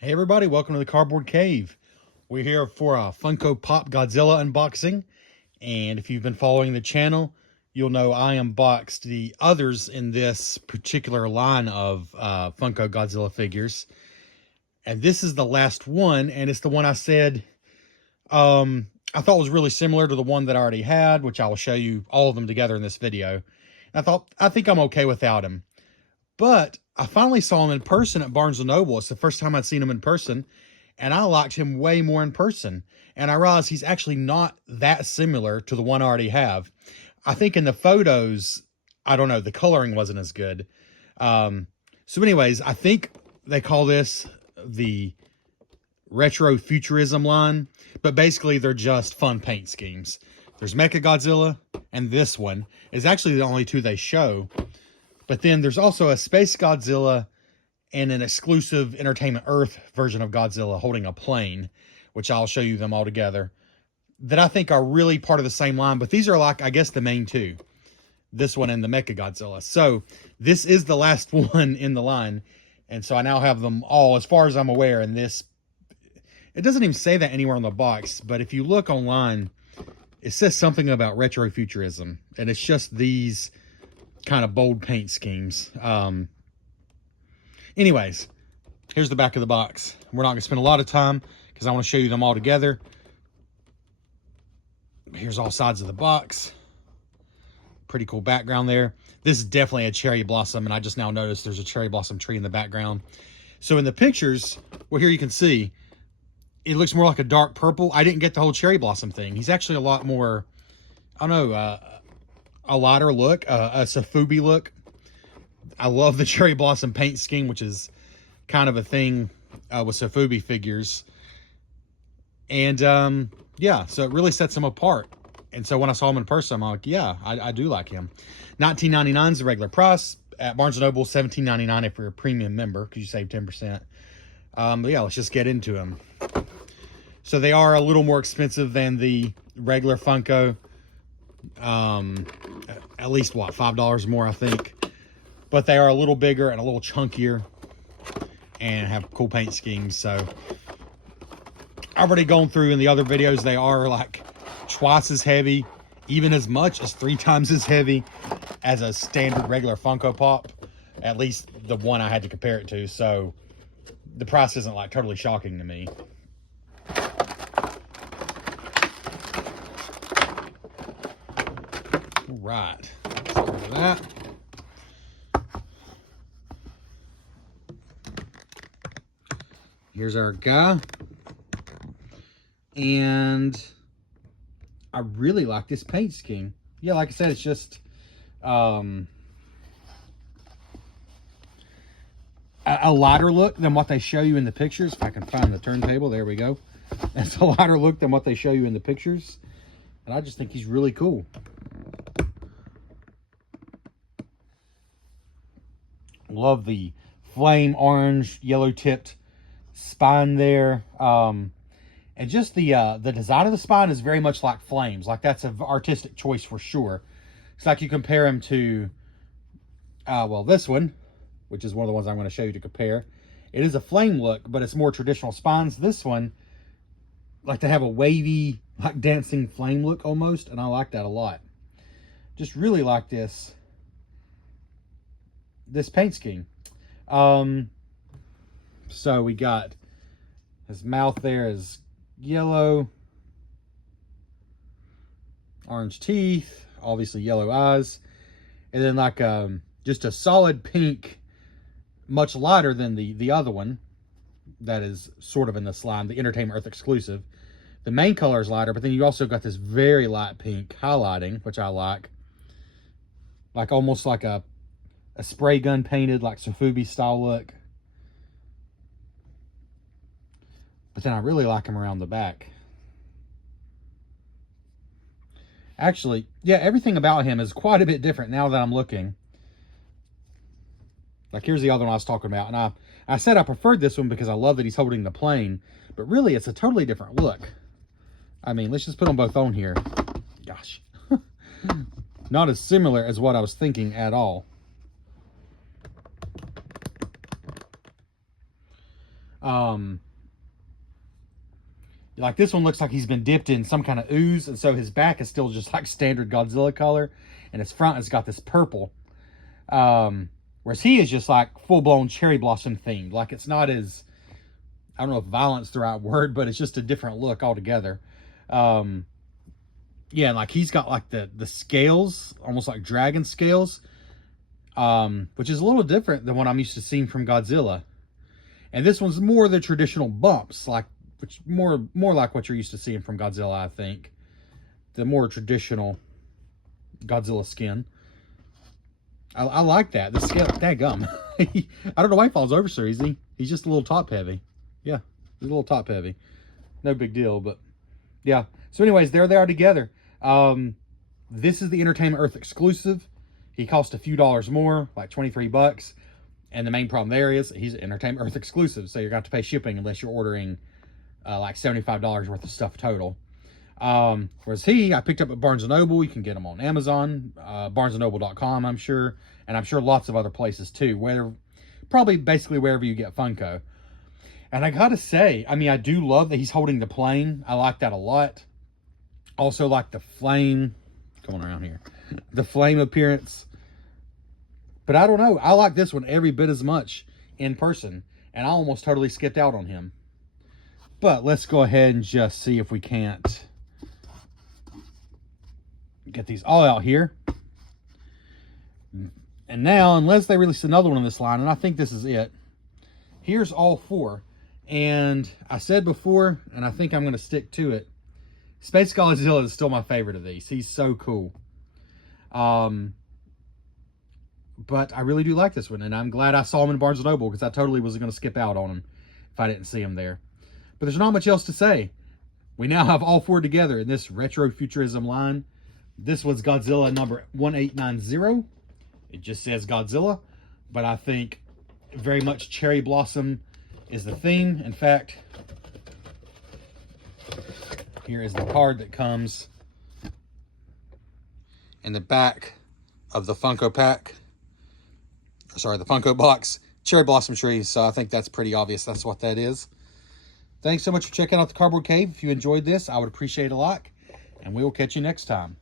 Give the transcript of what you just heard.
Hey everybody, welcome to the Cardboard Cave. We're here for a Funko Pop Godzilla unboxing, and if you've been following the channel, you'll know I unboxed the others in this particular line of Funko Godzilla figures. And this is the last one, and it's the one I said I thought was really similar to the one that I already had, which I will show you all of them together in this video. I think I'm okay without him. But I finally saw him in person at Barnes & Noble. It's the first time I'd seen him in person, and I liked him way more in person. And I realized he's actually not that similar to the one I already have. I think in the photos, I don't know, the coloring wasn't as good. So anyways, I think they call this the Retro Futurism line, but basically they're just fun paint schemes. There's Mechagodzilla, and this one is actually the only two they show. But then there's also a Space Godzilla and an exclusive Entertainment Earth version of Godzilla holding a plane, which I'll show you them all together, that I think are really part of the same line. But these are like, I guess, the main two. This one and the Mechagodzilla. So this is the last one in the line. And so I now have them all, as far as I'm aware, in this. It doesn't even say that anywhere on the box, but if you look online, it says something about Retro Futurism. And it's just these kind of bold paint schemes. Anyways, here's the back of the box. We're not going to spend a lot of time because I want to show you them all together. Here's all sides of the box. Pretty cool background there. This is definitely a cherry blossom, and I just now noticed there's a cherry blossom tree in the background. So in the pictures, well, here you can see it looks more like a dark purple. I didn't get the whole cherry blossom thing. He's actually a lot more, I don't know, a lighter look, a Sofubi look. I love the cherry blossom paint scheme, which is kind of a thing with Sofubi figures. And yeah, so it really sets him apart. And so when I saw him in person, I'm like, yeah, I do like him. $19.99 is the regular price. At Barnes & Noble, $17.99 if you're a premium member, because you save 10%. But yeah, let's just get into them. So they are a little more expensive than the regular Funko. At least what, $5 more, I think. But they are a little bigger and a little chunkier and have cool paint schemes. So I've already gone through in the other videos, they are like twice as heavy, even as much as 3 times as heavy as a standard regular Funko Pop, at least the one I had to compare it to. So the price isn't like totally shocking to me. All right, let's get rid of that. Here's our guy. And I really like this paint scheme. Yeah, like I said, it's just a lighter look than what they show you in the pictures. If I can find the turntable, there we go. It's a lighter look than what they show you in the pictures. And I just think he's really cool. Love the flame orange, yellow tipped spine there. And just the design of the spine is very much like Flames. Like, that's an artistic choice for sure. It's like you compare him to, well, this one, which is one of the ones I'm going to show you to compare. It is a flame look, but it's more traditional spines. This one, like, to have a wavy, like, dancing flame look almost, and I like that a lot. Just really like this paint scheme. So we got his mouth there is yellow, orange teeth, obviously yellow eyes, and then like just a solid pink, much lighter than the other one that is sort of in this line, the Entertainment Earth exclusive. The main color is lighter, but then you also got this very light pink highlighting, which I like almost like a spray gun painted, like Sofubi style look. But then I really like him around the back. Actually, yeah, everything about him is quite a bit different now that I'm looking. Like, here's the other one I was talking about. And I said I preferred this one because I love that he's holding the plane. But really, it's a totally different look. I mean, let's just put them both on here. Gosh. Not as similar as what I was thinking at all. Like this one looks like he's been dipped in some kind of ooze, and so his back is still just like standard Godzilla color, and his front has got this purple. Whereas he is just like full-blown cherry blossom themed. Like it's not as, I don't know if violent's the right word, but it's just a different look altogether. Yeah, like he's got like the scales, almost like dragon scales, which is a little different than what I'm used to seeing from Godzilla. And this one's more the traditional bumps, like which more like what you're used to seeing from Godzilla, I think. The more traditional Godzilla skin. I like that. The scale, daggum. I don't know why he falls over so easy. He's just a little top heavy. Yeah, he's a little top heavy. No big deal, but yeah. So anyways, there they are together. This is the Entertainment Earth exclusive. He cost a few dollars more, like 23 bucks. And the main problem there is he's Entertainment Earth exclusive, so you're going to have to pay shipping unless you're ordering like $75 worth of stuff total. Whereas I picked up at Barnes & Noble. You can get them on Amazon, barnesandnoble.com, I'm sure. And I'm sure lots of other places too, probably basically wherever you get Funko. And I gotta say, I mean, I do love that he's holding the plane. I like that a lot. Also like the flame, come on around here, the flame appearance. But I don't know, I like this one every bit as much in person. And I almost totally skipped out on him. But let's go ahead and just see if we can't get these all out here. And now, unless they release another one in this line, and I think this is it, here's all four. And I said before, and I think I'm going to stick to it, Space Godzilla is still my favorite of these. He's so cool. But I really do like this one, and I'm glad I saw him in Barnes & Noble, because I totally was going to skip out on him if I didn't see him there. But there's not much else to say. We now have all four together in this retro futurism line. This was Godzilla number 1890. It just says Godzilla, but I think very much cherry blossom is the theme. In fact, here is the card that comes in the back of the Funko pack. Sorry, the Funko box. Cherry blossom trees, so I think that's pretty obvious. That's what that is. Thanks so much for checking out the Cardboard Cave. If you enjoyed this, I would appreciate a like, and we will catch you next time.